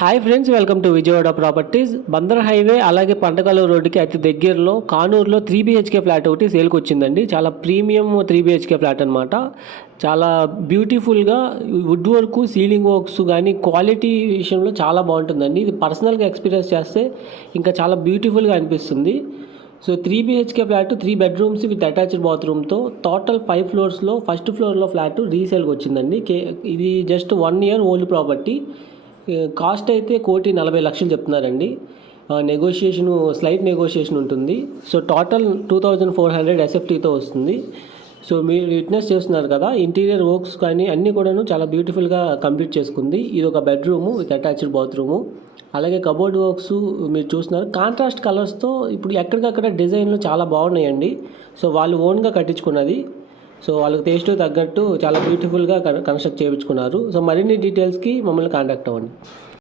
Hi friends, welcome to Vijayawada properties. Bandar highway అలాగే పంటకాల రోడ్డుకి అతి దగ్గరలో కానూరులో 3 BHK ఫ్లాట్ ఒకటి సేల్కి వచ్చిందండి. చాలా ప్రీమియం 3 BHK ఫ్లాట్ అనమాట. చాలా బ్యూటిఫుల్గా వుడ్ వర్క్, సీలింగ్ వర్క్స్ కానీ క్వాలిటీ విషయంలో చాలా బాగుంటుందండి. ఇది పర్సనల్గా ఎక్స్పీరియన్స్ చేస్తే ఇంకా చాలా బ్యూటిఫుల్గా అనిపిస్తుంది. So 3 BHK flat, 3 bedrooms with attached బాత్రూమ్తో టోటల్ 5 ఫ్లోర్స్లో ఫస్ట్ ఫ్లోర్లో ఫ్లాట్ రీసేల్కి వచ్చిందండి. ఇది just 1 year old property. Cost అయితే 1,40,00,000 చెప్తున్నారండి. నెగోషియేషను స్లైట్ నెగోషియేషన్ ఉంటుంది. సో టోటల్ 2,400 ఎస్ఎఫ్టీతో వస్తుంది. సో మీరు విట్నెస్ చేస్తున్నారు కదా, ఇంటీరియర్ వర్క్స్ కానీ అన్నీ కూడాను చాలా బ్యూటిఫుల్గా కంప్లీట్ చేసుకుంది. ఇది ఒక బెడ్రూము విత్ అటాచ్డ్ బాత్రూము, అలాగే కబోర్డ్ వర్క్స్ మీరు చూస్తున్నారు. కాంట్రాస్ట్ కలర్స్తో ఇప్పుడు ఎక్కడికక్కడ డిజైన్లు చాలా బాగున్నాయండి. సో వాళ్ళు ఓన్గా కట్టించుకున్నది. సో వాళ్ళకి టేస్ట్ తగ్గట్టు చాలా బ్యూటిఫుల్గా కన్స్ట్రక్ట్ చేయించుకున్నారు. సో మరిన్ని డీటెయిల్స్కి మమ్మల్ని కాంటాక్ట్ అవ్వండి.